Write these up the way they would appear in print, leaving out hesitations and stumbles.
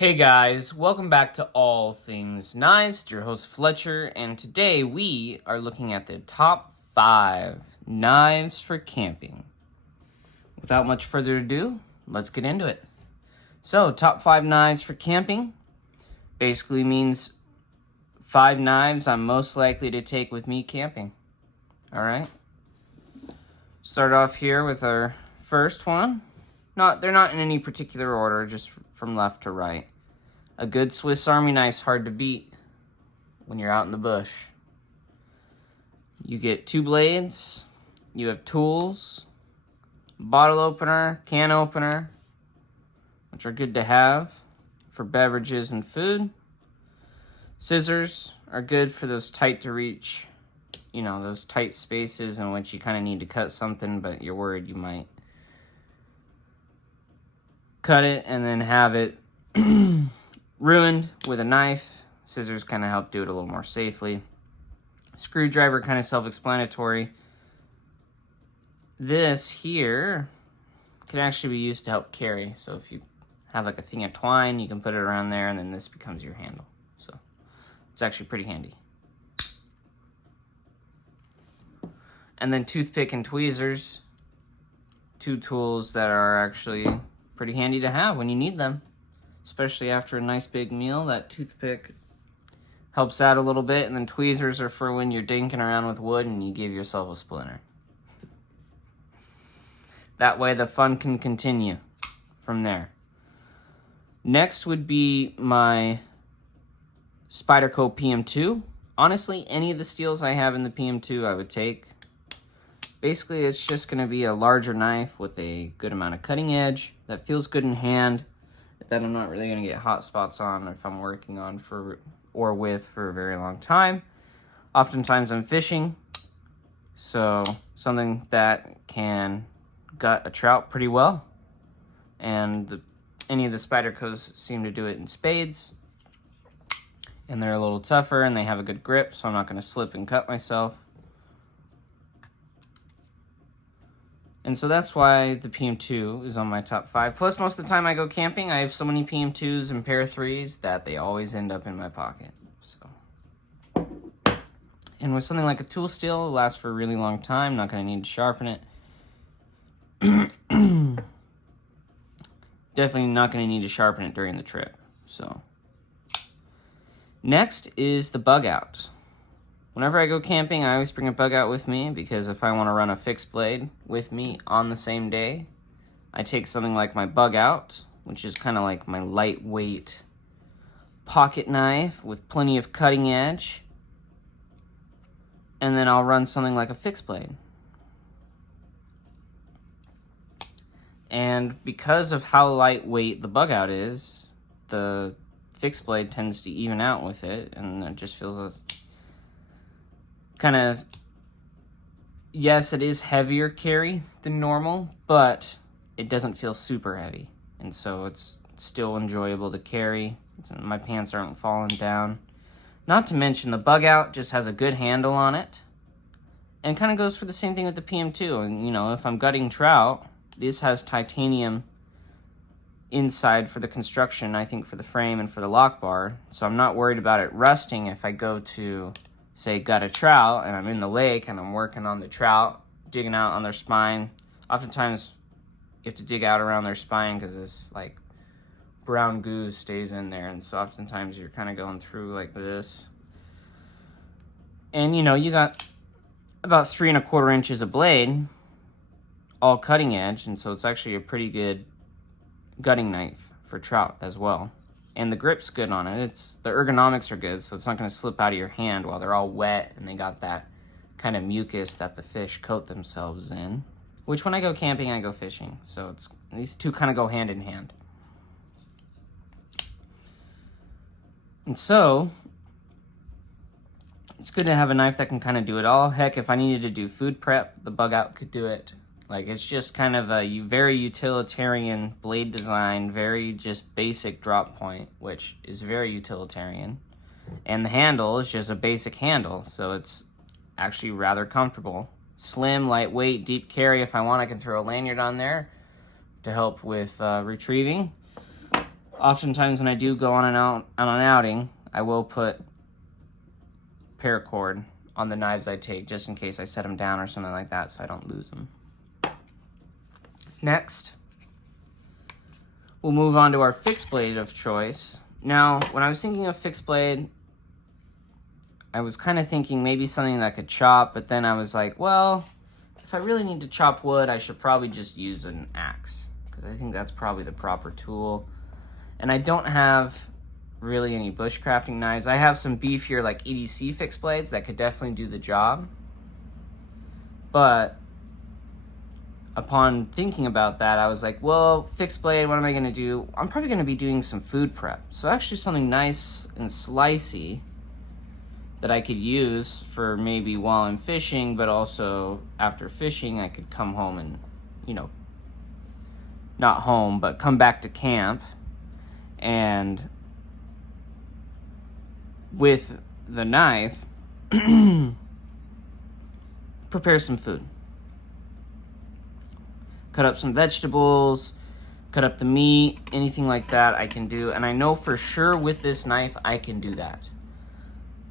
Hey guys, welcome back to All Things Knives. It's your host Fletcher, and today we are looking at the top 5 knives for camping. Without much further ado, let's get into it. So, top 5 knives for camping basically means 5 knives I'm most likely to take with me camping. Alright? Start off here with our first one. They're not in any particular order, just from left to right. A good Swiss Army knife's hard to beat when you're out in the bush. You get 2 blades, you have tools, bottle opener, can opener, which are good to have for beverages and food. Scissors are good for those tight to reach, those tight spaces in which you kind of need to cut something, but you're worried you might cut it and then have it ruined with a knife. Scissors kind of help do it a little more safely. Screwdriver, kind of self-explanatory. This here can actually be used to help carry. So if you have like a thing of twine, you can put it around there and then this becomes your handle. So it's actually pretty handy. And then toothpick and tweezers. 2 tools that are actually pretty handy to have when you need them, especially after a nice big meal. That toothpick helps out a little bit, and then tweezers are for when you're dinking around with wood and you give yourself a splinter. That way the fun can continue from there. Next would be my Spyderco PM2. Honestly, any of the steels I have in the PM2 I would take. Basically, it's just going to be a larger knife with a good amount of cutting edge that feels good in hand, that I'm not really going to get hot spots on if I'm working on for a very long time. Oftentimes I'm fishing, so something that can gut a trout pretty well. And any of the Spydercos seem to do it in spades. And they're a little tougher and they have a good grip, so I'm not going to slip and cut myself. And so that's why the PM2 is on my top 5. Plus, most of the time I go camping, I have so many PM2s and Para 3s that they always end up in my pocket. So, and with something like a tool steel, it lasts for a really long time. Not going to need to sharpen it. Definitely not going to need to sharpen it during the trip. So, next is the Bugout. Whenever I go camping, I always bring a Bugout with me, because if I want to run a fixed blade with me on the same day, I take something like my Bugout, which is kind of like my lightweight pocket knife with plenty of cutting edge, and then I'll run something like a fixed blade. And because of how lightweight the Bugout is, the fixed blade tends to even out with it, and it just feels kind of, yes, it is heavier carry than normal, but it doesn't feel super heavy. And so it's still enjoyable to carry. My pants aren't falling down. Not to mention the Bugout just has a good handle on it. And kind of goes for the same thing with the PM2. And, if I'm gutting trout, this has titanium inside for the construction, I think for the frame and for the lock bar. So I'm not worried about it rusting if I go to, say, gut a trout and I'm in the lake and I'm working on the trout, digging out on their spine. Oftentimes you have to dig out around their spine because this like brown goo stays in there, and so oftentimes you're kind of going through like this. And you got about 3 1/4 inches of blade, all cutting edge, and so it's actually a pretty good gutting knife for trout as well. And the grip's good on it. The ergonomics are good, so it's not going to slip out of your hand while they're all wet and they got that kind of mucus that the fish coat themselves in. Which when I go camping, I go fishing. So these two kind of go hand in hand. And so it's good to have a knife that can kind of do it all. Heck, if I needed to do food prep, the Bugout could do it. Like, it's just kind of a very utilitarian blade design, very just basic drop point, which is very utilitarian. And the handle is just a basic handle, so it's actually rather comfortable. Slim, lightweight, deep carry. If I want, I can throw a lanyard on there to help with retrieving. Oftentimes when I do go on an outing, I will put paracord on the knives I take, just in case I set them down or something like that, so I don't lose them. Next, we'll move on to our fixed blade of choice. Now, when I was thinking of fixed blade, I was kind of thinking maybe something that could chop, but then I was like, well, if I really need to chop wood, I should probably just use an axe, because I think that's probably the proper tool. And I don't have really any bushcrafting knives. I have some beefier like EDC fixed blades that could definitely do the job. But upon thinking about that, I was like, well, fixed blade, what am I going to do? I'm probably going to be doing some food prep. So actually something nice and slicey that I could use for maybe while I'm fishing, but also after fishing, I could come home and, you know, not home, but come back to camp and with the knife, prepare some food. Cut up some vegetables, cut up the meat, anything like that I can do. And I know for sure with this knife, I can do that,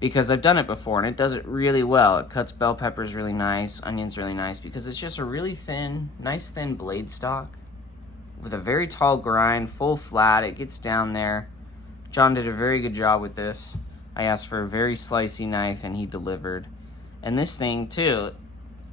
because I've done it before and it does it really well. It cuts bell peppers really nice, onions really nice, because it's just a really thin, nice thin blade stock with a very tall grind, full flat. It gets down there. John did a very good job with this. I asked for a very slicey knife and he delivered. And this thing too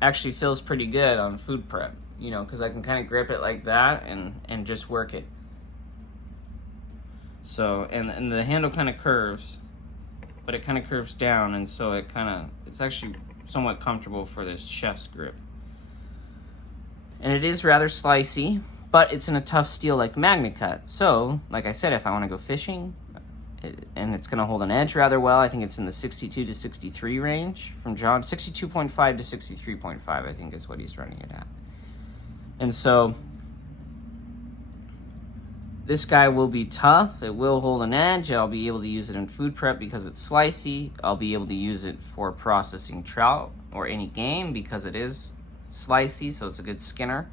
actually feels pretty good on food prep, you know, because I can kind of grip it like that and just work it. So, and the handle kind of curves, but it kind of curves down, and so it's actually somewhat comfortable for this chef's grip. And it is rather slicey, but it's in a tough steel like MagnaCut. So, like I said, if I want to go fishing, and it's going to hold an edge rather well, I think it's in the 62 to 63 range from John. 62.5 to 63.5, I think is what he's running it at. And so, this guy will be tough. It will hold an edge. I'll be able to use it in food prep because it's slicey. I'll be able to use it for processing trout or any game because it is slicey, so it's a good skinner.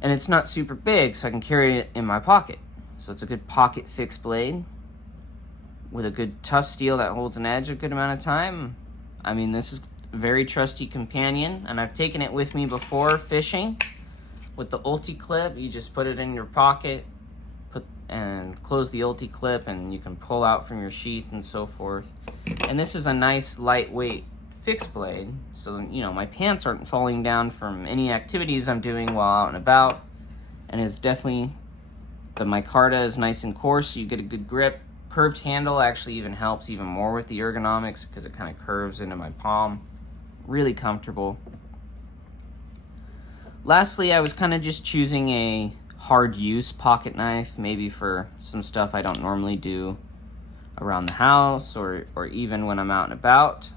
And it's not super big, so I can carry it in my pocket. So it's a good pocket fixed blade with a good tough steel that holds an edge a good amount of time. I mean, this is a very trusty companion, and I've taken it with me before fishing. With the ulti clip, you just put it in your pocket, and close the ulti clip, and you can pull out from your sheath and so forth. And this is a nice lightweight fixed blade, so you know my pants aren't falling down from any activities I'm doing while out and about. And it's definitely, the micarta is nice and coarse, so you get a good grip. Curved handle actually even helps even more with the ergonomics because it kind of curves into my palm. Really comfortable. Lastly, I was kind of just choosing a hard use pocket knife, maybe for some stuff I don't normally do around the house or even when I'm out and about.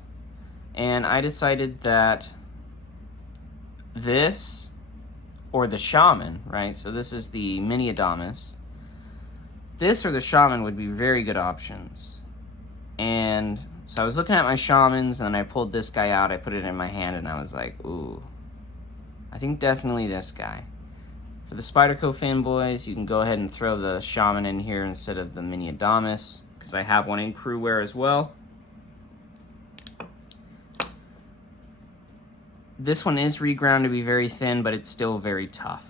And I decided that this or the Shaman, right? So this is the Mini Adamas. This or the Shaman would be very good options. And so I was looking at my Shamans, and then I pulled this guy out, I put it in my hand, and I was like, ooh, I think definitely this guy. For the Spyderco fanboys, you can go ahead and throw the Shaman in here instead of the Mini Adamas, because I have one in crew wear as well. This one is reground to be very thin, but it's still very tough.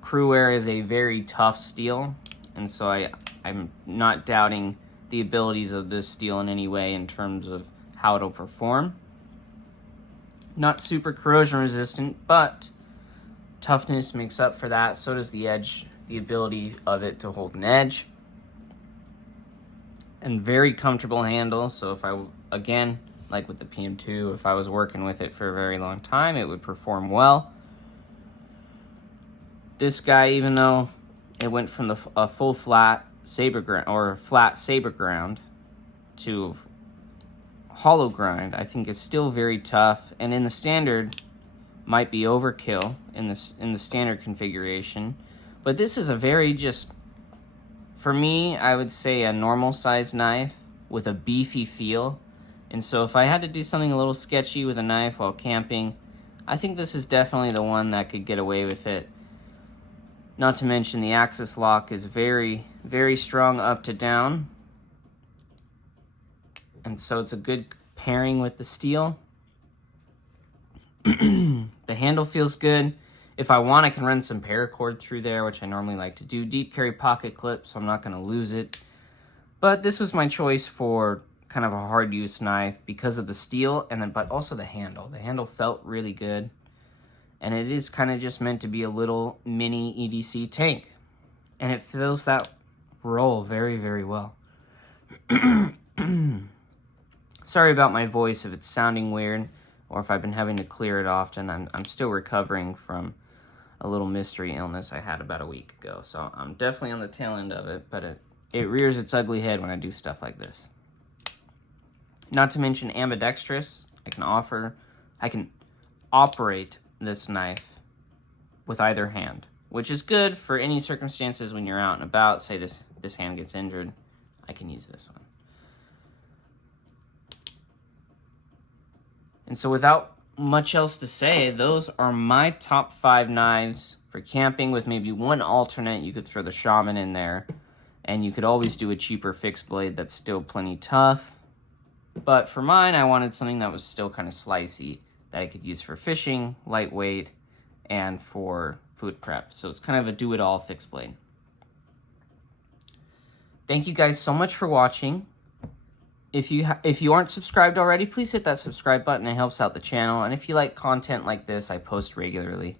Crew wear is a very tough steel, and so I'm not doubting the abilities of this steel in any way in terms of how it'll perform. Not super corrosion resistant, but toughness makes up for that. So does the edge, the ability of it to hold an edge. And very comfortable handle. So if I, again, like with the PM2, if I was working with it for a very long time, it would perform well. This guy, even though it went from a full flat saber ground or flat saber ground to hollow grind, I think it's still very tough, and in the standard might be overkill in the standard configuration. But this is a very, just for me, I would say a normal size knife with a beefy feel. And so if I had to do something a little sketchy with a knife while camping, I think this is definitely the one that could get away with it. Not to mention the axis lock is very, very strong up to down. And so it's a good pairing with the steel. The handle feels good. If I want, I can run some paracord through there, which I normally like to do. Deep carry pocket clip, so I'm not going to lose it. But this was my choice for kind of a hard use knife because of the steel, but also the handle. The handle felt really good. And it is kind of just meant to be a little mini EDC tank. And it fills that role very, very well. Sorry about my voice if it's sounding weird or if I've been having to clear it often. I'm still recovering from a little mystery illness I had about a week ago. So I'm definitely on the tail end of it, but it rears its ugly head when I do stuff like this. Not to mention ambidextrous. I can operate this knife with either hand, which is good for any circumstances when you're out and about. Say this hand gets injured, I can use this one. And so without much else to say, those are my top 5 knives for camping, with maybe one alternate. You could throw the Shaman in there, and you could always do a cheaper fixed blade that's still plenty tough. But for mine, I wanted something that was still kind of slicey, that I could use for fishing, lightweight, and for food prep. So it's kind of a do-it-all fixed blade. Thank you guys so much for watching. If you aren't subscribed already, please hit that subscribe button. It helps out the channel. And if you like content like this, I post regularly.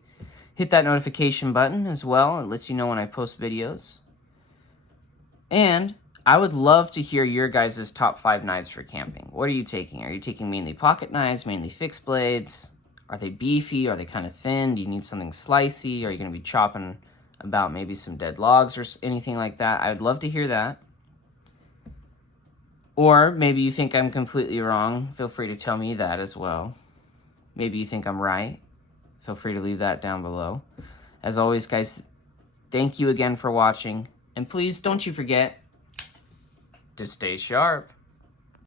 Hit that notification button as well. It lets you know when I post videos. And I would love to hear your guys' top 5 knives for camping. What are you taking? Are you taking mainly pocket knives, mainly fixed blades? Are they beefy? Are they kind of thin? Do you need something slicey? Are you going to be chopping about maybe some dead logs or anything like that? I would love to hear that. Or maybe you think I'm completely wrong. Feel free to tell me that as well. Maybe you think I'm right. Feel free to leave that down below. As always, guys, thank you again for watching. And please, don't you forget to stay sharp.